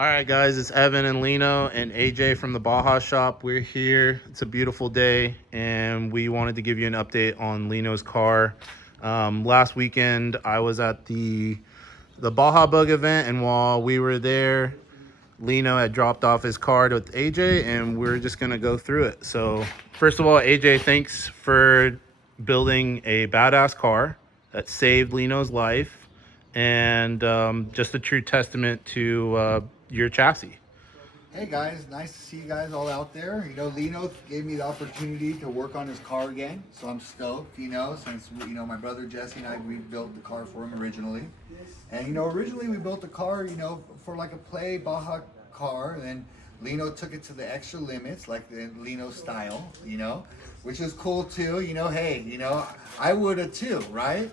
All right, guys, it's Evan and Lino and AJ from the Baja Shop. We're here. It's a beautiful day, and we wanted to give you an update on Lino's car. Last weekend, I was at the Baja Bug event, and while we were there, Lino had dropped off his card with AJ, and we're just gonna go through it. So, first of all, AJ, thanks for building a badass car that saved Lino's life, and just a true testament to your chassis. Hey guys, nice to see you guys all out there. Lino gave me the opportunity to work on his car again, so I'm stoked. Since my brother Jesse and I we built the car for him originally, and originally we built the car, for like a play Baja car. And then Lino took it to the extra limits, like the Lino style, which is cool too. I would have too, right?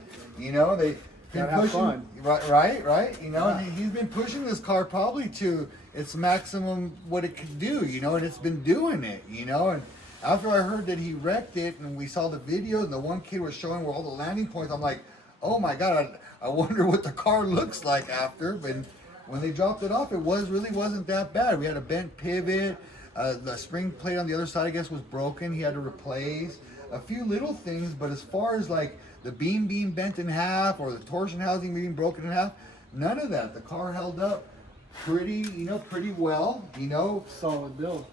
They been pushing, right. And he's been pushing this car probably to its maximum what it could do, and it's been doing it, and after I heard that he wrecked it and we saw the videos and the one kid was showing where all the landing points, I'm like, oh my god, I wonder what the car looks like after. But when they dropped it off, it really wasn't that bad. We had a bent pivot, the spring plate on the other side I guess was broken, he had to replace a few little things. But as far as like the beam being bent in half or the torsion housing being broken in half, none of that. The car held up pretty well, Solid build.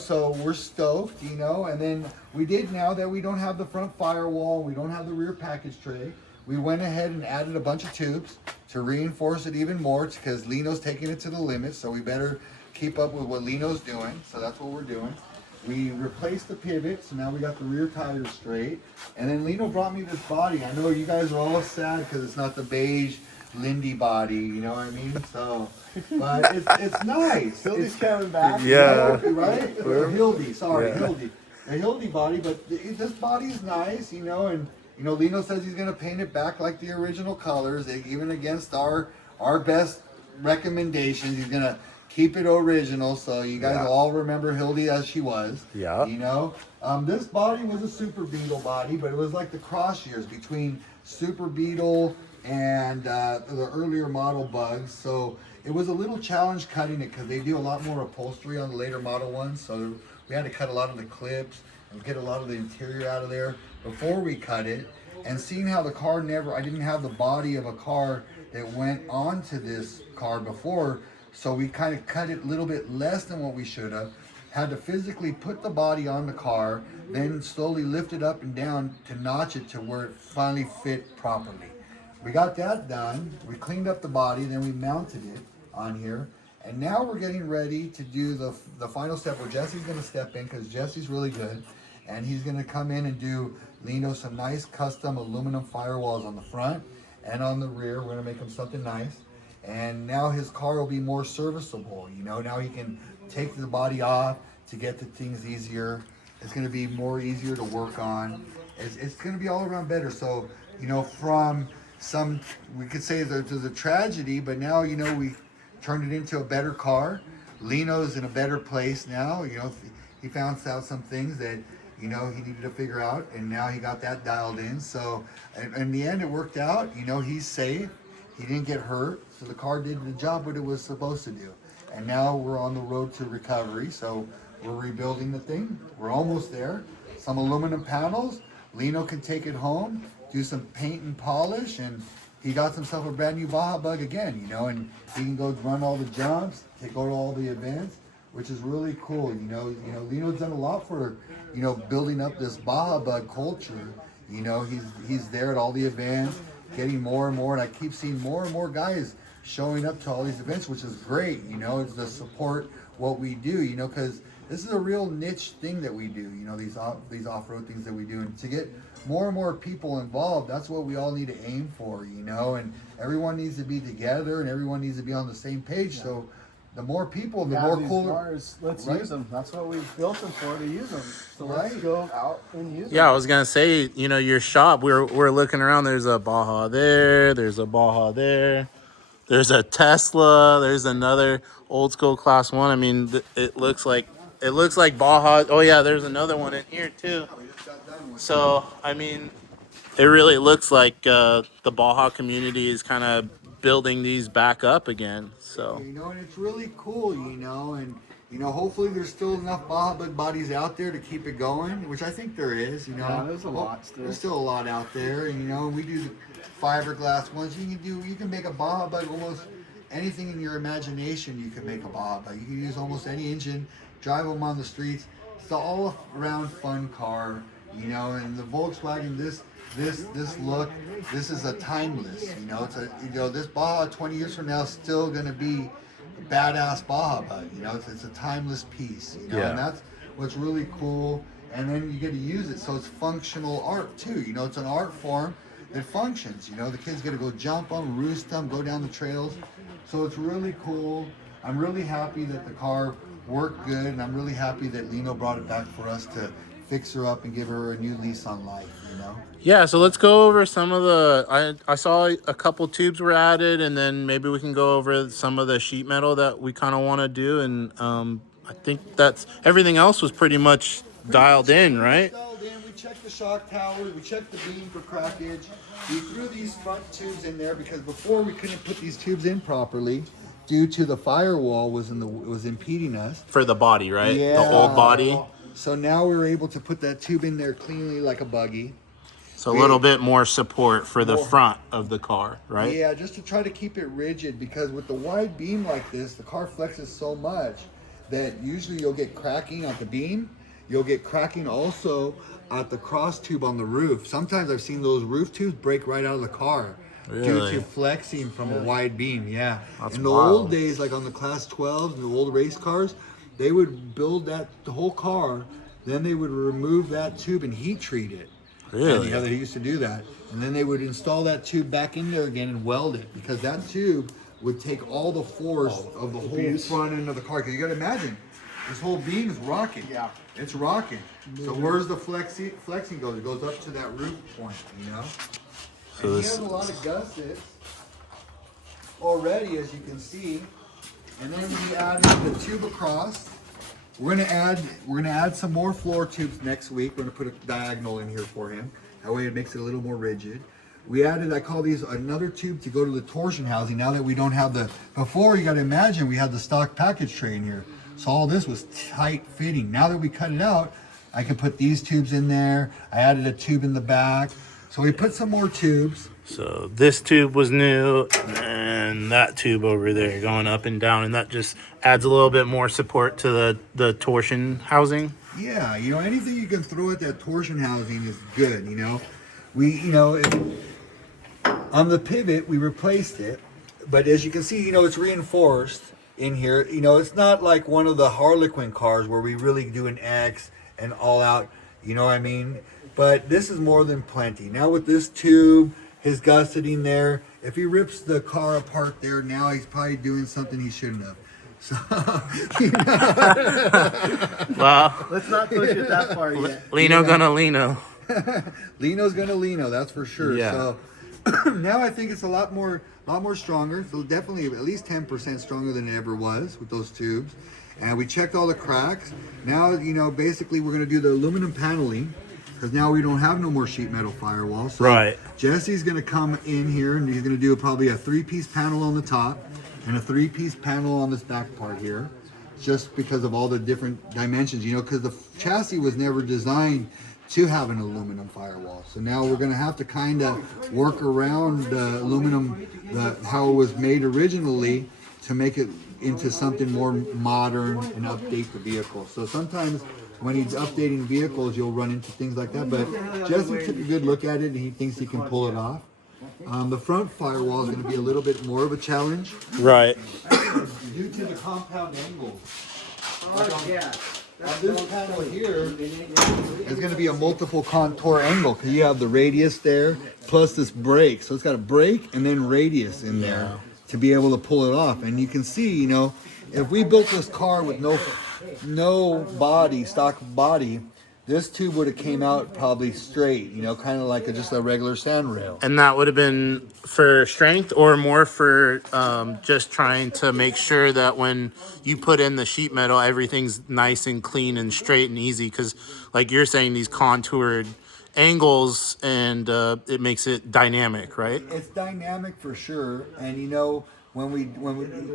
so we're stoked, and then we did, now that we don't have the front firewall, we don't have the rear package tray, we went ahead and added a bunch of tubes to reinforce it even more, because Lino's taking it to the limit, so we better keep up with what Lino's doing, so that's what we're doing. We replaced the pivot, so now we got the rear tires straight, and then Lino brought me this body. I know you guys are all sad because it's not the beige Lindy body, you know what I mean? So, but it's nice. Hildy's coming back. Yeah. Right? Hildy, sorry, Yeah. Hildy. A Hildy body, but this body's nice, and Lino says he's gonna paint it back like the original colors, even against our best recommendations. He's gonna keep it original, so you guys all remember Hildy as she was. Yeah. This body was a Super Beetle body, but it was like the cross years between Super Beetle and the earlier model bugs, so it was a little challenge cutting it because they do a lot more upholstery on the later model ones, so we had to cut a lot of the clips and get a lot of the interior out of there before we cut it. And seeing how the car I didn't have the body of a car that went onto this car before, so we kind of cut it a little bit less than what we should have. Had to physically put the body on the car, then slowly lift it up and down to notch it to where it finally fit properly. We got that done. We cleaned up the body, then we mounted it on here. And now we're getting ready to do the final step where Jesse's going to step in, because Jesse's really good. And he's going to come in and do Lino some nice custom aluminum firewalls on the front and on the rear. We're going to make him something nice. And now his car will be more serviceable. Now he can take the body off to get the things easier. It's going to be more easier to work on. It's going to be all around better. So, from we could say there's a tragedy, but now we turned it into a better car. Lino's in a better place now. He found out some things that he needed to figure out, and now he got that dialed in. So in the end, it worked out. He's safe. He didn't get hurt, so the car did the job what it was supposed to do. And now we're on the road to recovery. So we're rebuilding the thing. We're almost there. Some aluminum panels. Lino can take it home, do some paint and polish, and he got himself a brand new Baja Bug again, and he can go run all the jumps, go to all the events, which is really cool. Lino's done a lot for, building up this Baja Bug culture. He's there at all the events, getting more and more, and I keep seeing more and more guys showing up to all these events, which is great. It's to support what we do, because this is a real niche thing that we do, these off-road things that we do, and to get more and more people involved, that's what we all need to aim for, and everyone needs to be together and everyone needs to be on the same page. So the more people, the more cooler. Cars, let's right? use them. That's what we built them for, to use them. So let's Right. go out and use them. Yeah, I was gonna say, your shop. We're looking around. There's a Baja there. There's a Baja there. There's a Tesla. There's another old school class one. I mean, it looks like Baja. Oh yeah, there's another one in here too. We just got done with So I mean, it really looks like the Baja community is kind of building these back up again. So You know, and it's really cool, and hopefully there's still enough Baja Bug bodies out there to keep it going, which I think there is, Yeah, there's a lot still. There's still a lot out there, and we do the fiberglass ones. You can make a Baja Bug almost anything in your imagination. You can make a Baja Bug. You can use almost any engine, drive them on the streets. It's an all around fun car, and the Volkswagen, this look, this is a timeless, it's this Baja 20 years from now is still going to be a badass Baja Bug, it's a timeless piece, Yeah. and that's what's really cool. And then you get to use it, so it's functional art too, it's an art form that functions, the kids get to go jump them, roost them, go down the trails, so it's really cool. I'm really happy that the car worked good, and I'm really happy that Lino brought it back for us to fix her up and give her a new lease on life, yeah, so let's go over some of the. I saw a couple tubes were added, and then maybe we can go over some of the sheet metal that we kind of want to do, and I think that's everything else was pretty much dialed in, right? Dialed in. We checked the shock towers, we checked the beam for crackage. We threw these front tubes in there because before we couldn't put these tubes in properly due to the firewall was impeding us. For the body, right? Yeah. The old body. So now we were able to put that tube in there cleanly like a buggy. So a little bit more support for the front of the car, right? Yeah, just to try to keep it rigid, because with the wide beam like this, the car flexes so much that usually you'll get cracking at the beam. You'll get cracking also at the cross tube on the roof. Sometimes I've seen those roof tubes break right out of the car due to flexing from a wide beam. Yeah. That's in the wild. old days, like on the Class 12s and the old race cars, they would build the whole car, then they would remove that tube and heat treat it. Really? Yeah, they used to do that. And then they would install that tube back in there again and weld it, because that tube would take all the force of the whole front end of the car. Because you got to imagine, this whole beam is rocking. Yeah. It's rocking. So where's the flexing goes? It goes up to that root point, So and he this- has a lot of gussets already, as you can see. And then we added the tube across. We're gonna add some more floor tubes next week. We're gonna put a diagonal in here for him. That way it makes it a little more rigid. We added, I call these another tube to go to the torsion housing. Now that we don't have before, you gotta imagine we had the stock package tray in here. So all this was tight fitting. Now that we cut it out, I can put these tubes in there. I added a tube in the back. So we put some more tubes. So this tube was new, and that tube over there going up and down, and that just adds a little bit more support to the torsion housing. Yeah, anything you can throw at that torsion housing is good, on the pivot, we replaced it, but as you can see, it's reinforced in here. It's not like one of the Harlequin cars where we really do an X and all out, you know what I mean? But this is more than plenty. Now with this tube, his gusseting there, if he rips the car apart there, now he's probably doing something he shouldn't have. So, Well, Let's not push it that far yet. Lino gonna Lino. Lino's gonna Lino, that's for sure. Yeah. So now I think it's a lot more stronger. So definitely at least 10% stronger than it ever was with those tubes. And we checked all the cracks. Now, basically we're gonna do the aluminum paneling, because now we don't have no more sheet metal firewall. So Right. Jesse's gonna come in here and he's gonna do probably a 3-piece panel on the top and a 3-piece panel on this back part here, just because of all the different dimensions, because the chassis was never designed to have an aluminum firewall. So now we're gonna have to kind of work around the aluminum, how it was made originally, to make it into something more modern and update the vehicle. So sometimes when he's updating vehicles, you'll run into things like that. But Jesse took a good look at it and he thinks he can pull it off. The front firewall is going to be a little bit more of a challenge Right. due to the compound angle. Oh, yeah. On this panel here is going to be a multiple contour angle, because you have the radius there plus this brake. So it's got a brake and then radius in there to be able to pull it off. And you can see, if we built this car with no body, stock body, this tube would have came out probably straight, kind of like just a regular sand rail. And that would have been for strength, or more for just trying to make sure that when you put in the sheet metal, everything's nice and clean and straight and easy. Because like you're saying, these contoured angles, and it makes it dynamic, right? It's dynamic for sure, and when we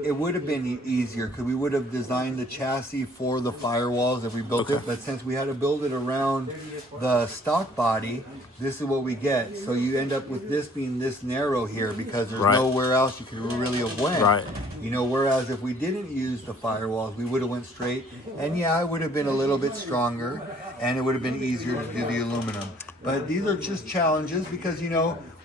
it would have been easier because we would have designed the chassis for the firewalls if we built it. But since we had to build it around the stock body, this is what we get. So you end up with this being this narrow here because there's nowhere else you could really have went. Right. Whereas if we didn't use the firewalls, we would have went straight, and yeah, it would have been a little bit stronger, and it would have been easier to do the aluminum. But these are just challenges because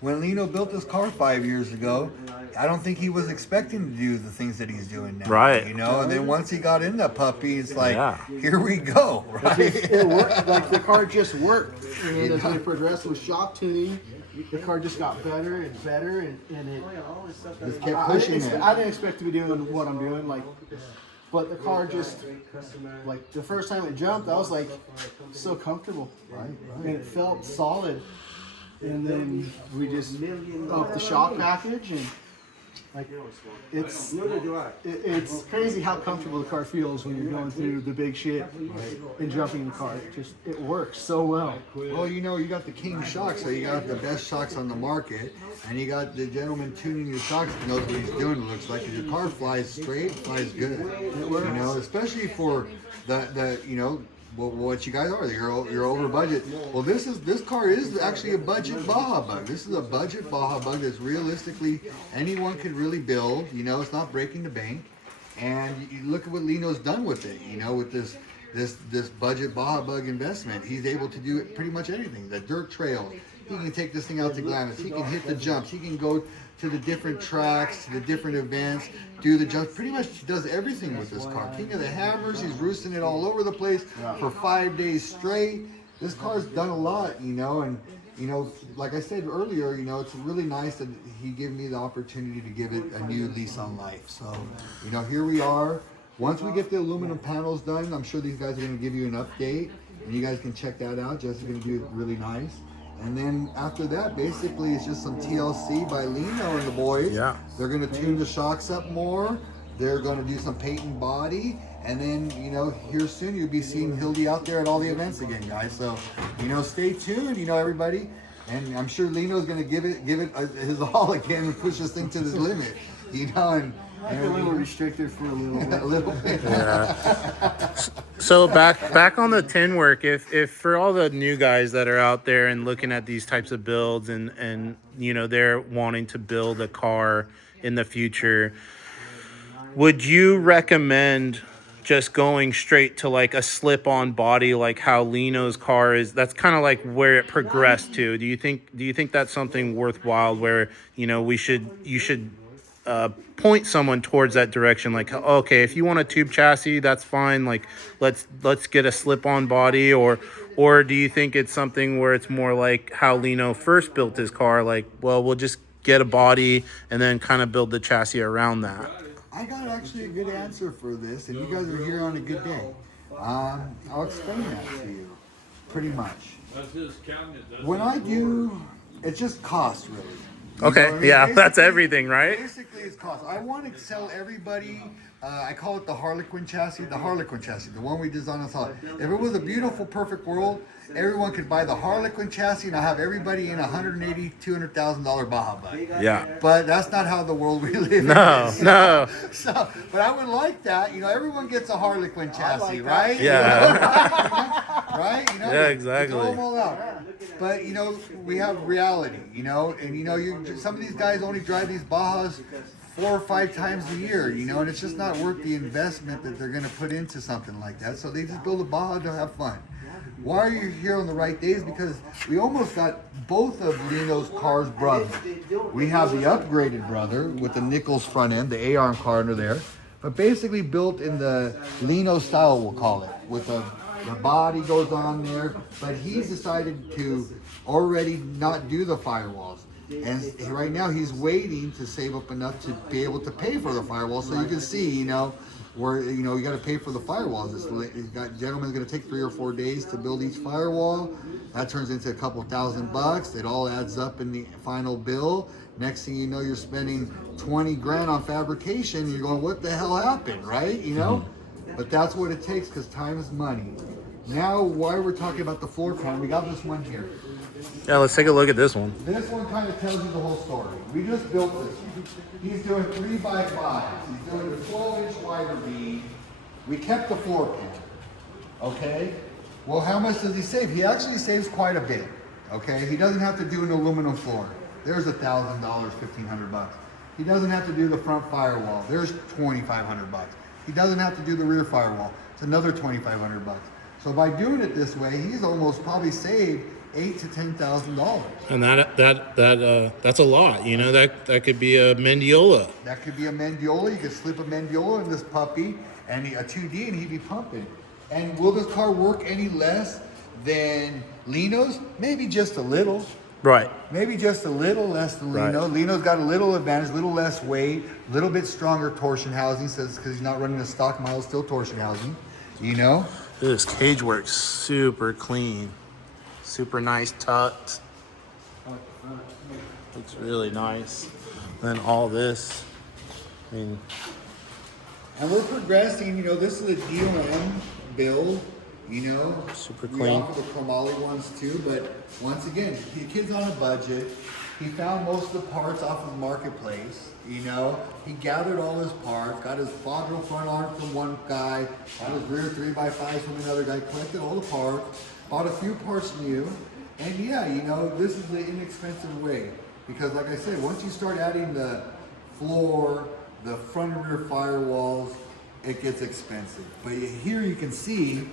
when Lino built this car 5 years ago, I don't think he was expecting to do the things that he's doing now. Right. And then once he got in that puppy, it's like, here we go. Right. It worked. Like the car just worked. And as we progressed with shock tuning, the car just got better and better, and it Just kept pushing it. I didn't expect to be doing what I'm doing, but the car just, the first time it jumped, I was like, so comfortable. Right. And it felt solid. And then we just upped the shock package, and it's crazy how comfortable the car feels when you're going through the big shit and jumping the car. It works so well. Well, you got the King shocks, so you got the best shocks on the market, and you got the gentleman tuning your shocks who knows what he's doing. It looks like if your car flies straight, flies good. Especially for the what you guys are. You're over budget. Well, this car is actually a budget Baja bug. This is a budget Baja bug that's realistically anyone could really build. It's not breaking the bank. And you look at what Lino's done with it. With this budget Baja bug investment, he's able to do pretty much anything. The dirt trails. He can take this thing out to Glamis. He can hit the jumps. He can go to the different tracks, to the different events, do the jumps. Pretty much he does everything with this car. King of the Hammers, he's roosting it all over the place for 5 days straight. This car's done a lot, and like I said earlier, it's really nice that he gave me the opportunity to give it a new lease on life. So, here we are. Once we get the aluminum panels done, I'm sure these guys are going to give you an update, and you guys can check that out. Jess is going to do it really nice. And then after that, basically, it's just some TLC by Lino and the boys. Yeah. They're going to tune the shocks up more. They're going to do some paint and body. And then, here soon, you'll be seeing Hildy out there at all the events again, guys. So, stay tuned, everybody. And I'm sure Lino's going to give it his all again and push this thing to the limit, and I feel a little restricted for a little bit. a little bit. Yeah. So back on the tin work, if for all the new guys that are out there and looking at these types of builds and they're wanting to build a car in the future, would you recommend just going straight to like a slip-on body like how Lino's car is? That's kind of like where it progressed to. Do you think that's something worthwhile where you should point someone towards that direction? Like, okay, if you want a tube chassis, that's fine. Like, let's get a slip-on body, or do you think it's something where it's more like how Lino first built his car? Like, well, we'll just get a body and then kind of build the chassis around that. I got actually a good answer for this, and you guys are here on a good day. I'll explain that to you, pretty much. When I do, it's just cost, really. Okay, yeah, that's everything, right? Basically, it's cost. I want to sell everybody, I call it the Harlequin chassis, the one we designed on solid. If it was a beautiful, perfect world, everyone could buy the Harlequin chassis and I'll have everybody in $180,000, $200,000 Baja bug. Yeah. But that's not how the world we live in. No. But I would like that. Everyone gets a Harlequin chassis, right? Yeah. Right? Yeah, exactly. Throw them all out. But we have reality, and some of these guys only drive these Bajas 4 or 5 times a year, and it's just not worth the investment that they're going to put into something like that. So they just build a Baja to have fun. Why are you here on the right days? Because we almost got both of Lino's cars brothers. We have the upgraded brother with the Nichols front end, the A-arm car under there, but basically built in the Lino style, we'll call it, with the body goes on there, but he's decided to already not do the firewalls. And right now he's waiting to save up enough to be able to pay for the firewall. So you can see, where you got to pay for the firewalls. Gentleman's going to take 3 or 4 days to build each firewall. That turns into a couple $1,000. It all adds up in the final bill. Next thing you know, you're spending 20 grand on fabrication. And you're going, what the hell happened, right? But that's what it takes because time is money. Now, why we're talking about the floor plan, we got this one here. Yeah, let's take a look at this one. This one kind of tells you the whole story. We just built this one. He's doing 3x5. He's doing a 12-inch wider beam. We kept the floor pan. Okay? Well, how much does he save? He actually saves quite a bit. Okay? He doesn't have to do an aluminum floor. There's $1,000, $1,500. He doesn't have to do the front firewall. There's $2,500. He doesn't have to do the rear firewall. It's another $2,500. So by doing it this way, he's almost probably saved $8,000 to $10,000. And that's a lot. You know, that could be a Mendiola. That could be a Mendiola. You could slip a Mendiola in this puppy and a 2D, and he'd be pumping. And will this car work any less than Lino's? Maybe just a little. Right. Maybe just a little less than Lino. Right. Lino's got a little advantage, a little less weight, a little bit stronger torsion housing, says because he's not running a stock model, still torsion housing. You know. This cage works super clean, super nice tucked. Looks really nice. Then all this, I mean, and we're progressing. You know, this is a DOM build. You know, super we clean. offer the chromoly ones too, but once again, the kid's on a budget. He found most of the parts off of the marketplace. You know, he gathered all his parts, got his quadro front arm from one guy, got his rear 3x5s from another guy, collected all the parts, bought a few parts new, and yeah, you know, this is the inexpensive way. Because like I said, once you start adding the floor, the front and rear firewalls, it gets expensive. But here you can see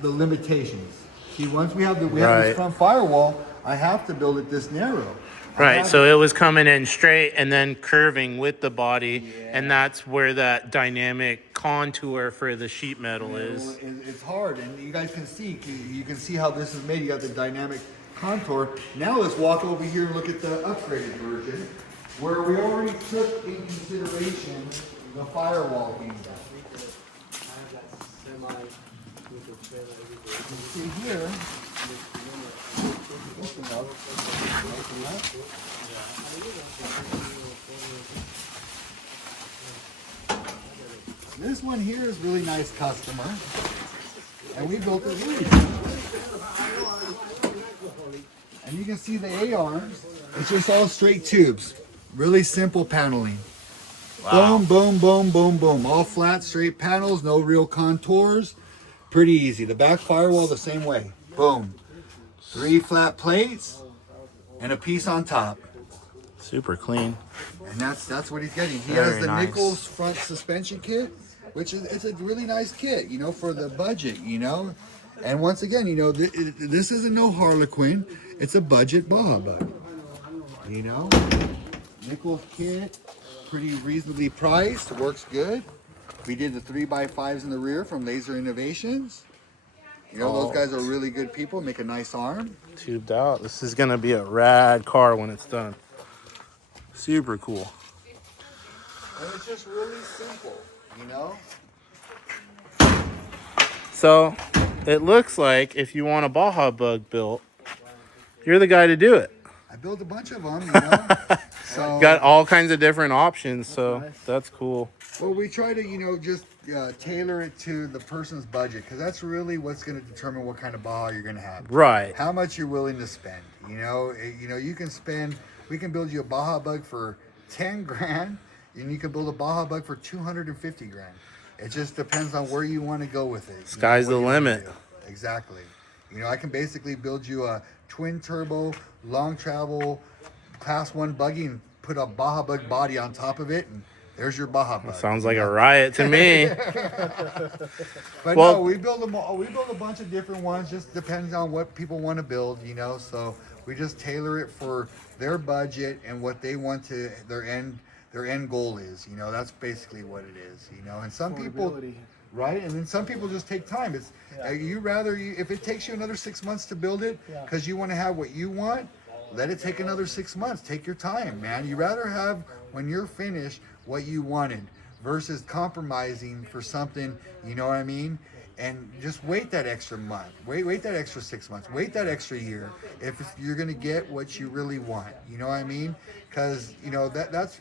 the limitations. See, once we have this front firewall, I have to build it this narrow. Right, so it was coming in straight and then curving with the body, and that's where that dynamic contour for the sheet metal is. It's hard, and you guys can see. You can see how this is made. You got the dynamic contour. Now let's walk over here and look at the upgraded version, where we already took in consideration the firewall being done. You can see here. This one here is really nice customer, and we built it really. And you can see the A-arms. It's just all straight tubes. Really simple paneling. Wow. Boom, boom, boom, boom, boom. All flat, straight panels, no real contours. Pretty easy. The back firewall the same way. Boom. 3 flat plates and a piece on top. Super clean. And that's what he's getting. He Very has the nice. Nichols front suspension kit, which is it's a really nice kit, you know, for the budget, you know. And once again, you know, this isn't no Harlequin. It's a budget Baja bug. You know, Nichols kit, pretty reasonably priced. Works good. We did the 3x5s in the rear from Laser Innovations. You know, those guys are really good people. Make a nice arm. Tubed out. This is gonna be a rad car when it's done. Super cool. And it's just really simple, you know. So it looks like if you want a Baja bug built, you're the guy to do it. I built a bunch of them, you know. So, Got all kinds of different options, so that's cool. well, we try to, you know, just tailor it to the person's budget, because that's really what's going to determine what kind of Baja you're going to have. Right. How much you're willing to spend. You know, you can spend. We can build you a Baja bug for 10 grand, and you can build a Baja bug for 250 grand. It just depends on where you want to go with it. Sky's the limit. Exactly. You know, I can basically build you a twin turbo, long travel, class 1 buggy and put a Baja bug body on top of it, and there's your Baja bug. Sounds like a riot to me. But Well- no, we build a bunch of different ones. Just depends on what people want to build, you know. So we just tailor it for their budget and what they want to their end goal is. You know, that's basically what it is. You know, and some people, Affordability. right? And then some people just take time. It's if it takes you another 6 months to build it because you want to have what you want, let it take another 6 months. Take your time, man. You rather have when you're finished what you wanted versus compromising for something, you know what I mean? And just wait that extra month. Wait that extra 6 months. Wait that extra year if you're gonna get what you really want. You know what I mean? Because you know that's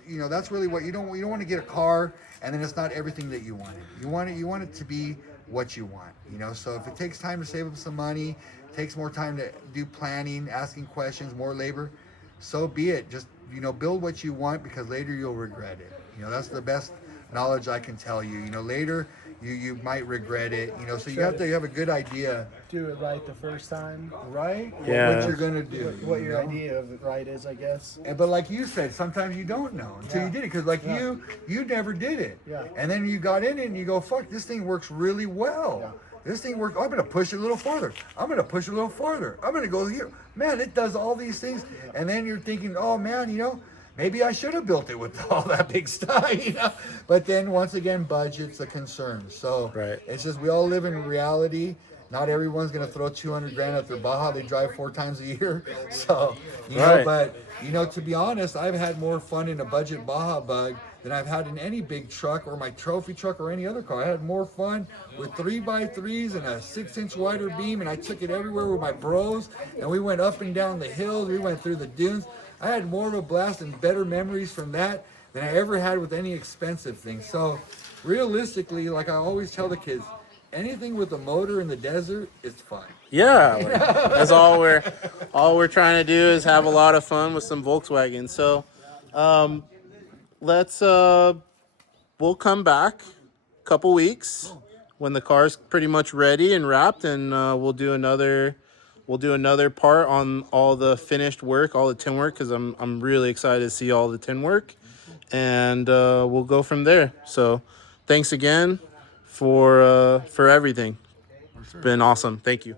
really what you don't want to get a car and then it's not everything that you wanted. You want it to be what you want. You know, so if it takes time to save up some money, takes more time to do planning, asking questions, more labor, so be it. Just, you know, build what you want, because later you'll regret it. You know, that's the best knowledge I can tell you. You know, later you might regret it. You know, so you have to have a good idea, Do it right the first time. right? Yeah. What you're gonna do. What you your know? idea of it right is, I guess. But like you said, sometimes you don't know until you did it. Because like you never did it. Yeah. And then you got in it and you go, fuck, this thing works really well. Yeah. This thing works. I'm going to push it a little farther. I'm going to push it a little farther. I'm going to go here. Man, it does all these things. And then you're thinking, oh man, you know, maybe I should have built it with all that big stuff, you know. But then once again, budget's a concern. So Right. it's just, we all live in reality. Not everyone's going to throw 200 grand at their Baja. They drive 4 times a year. So, you know, Right. but, you know, to be honest, I've had more fun in a budget Baja bug than I've had in any big truck or my trophy truck or any other car. I had more fun with 3x3s and a 6-inch wider beam, and I took it everywhere with my bros, and we went up and down the hills. We went through the dunes. I had more of a blast and better memories from that than I ever had with any expensive thing. So realistically, like I always tell the kids, anything with a motor in the desert is fine. Yeah, like, that's all we're trying to do is have a lot of fun with some Volkswagen. So let's we'll come back a couple weeks when the car's pretty much ready and wrapped, and we'll do another part on all the finished work, all the tin work, because I'm really excited to see all the tin work, and we'll go from there. So thanks again for everything. It's been awesome. Thank you.